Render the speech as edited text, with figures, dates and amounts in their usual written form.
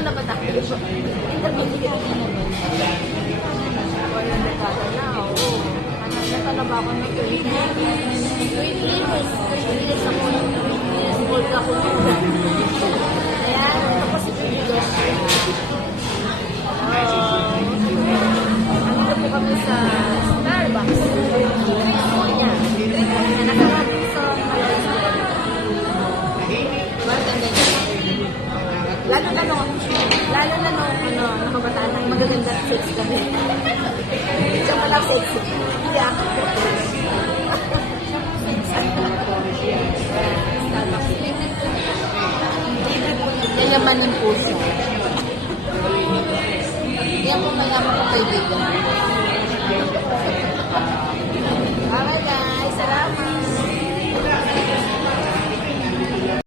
taon na ba tayo? Intermediate na naman. Wala na kada na, oo. Nagka na ba ako ng 20 years? 20 years ako. Old ako na. Ayan, tapos si Julius. Nandito po kami sa Starbucks. Ayan. Nakarap sa lalo na nung nakabataan ng magagandang sex kami. Siya pala sexy. Hindi ako. Yayamanin po siya. Yan po mayaman ko kaibigan.